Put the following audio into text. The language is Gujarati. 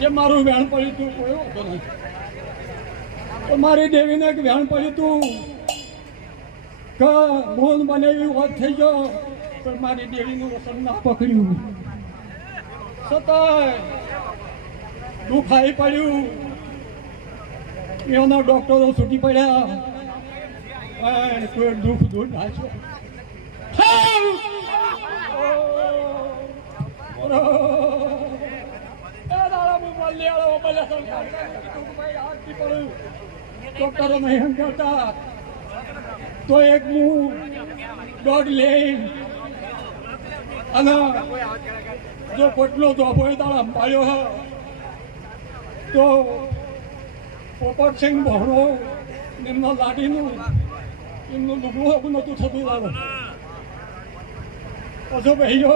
જે મારું વેણ પડ્યું તું કોઈ વાંધો નહીં. તો મારી દેવીને એક વેણ પડ્યું તું કે મોહન બને એવી વાત થઈ ગયો, પણ મારી દેવીનું વસન ના પકડ્યું. છતાંય દુખાઈ પડ્યું. એના ડોક્ટરો છૂટી પડ્યા, કોઈ દુઃખ દૂર નાખ્યો. ડોક્ટરો નહીં કરતા તો એક હું દોઢ લઈ અને જો પોટલો ધોબો દાડા પાડ્યો હ તો પોપટસિંહ બહોળો એમના લાડીનું એમનું લુગડું નહોતું થતું લાવે. પછી ભાઈઓ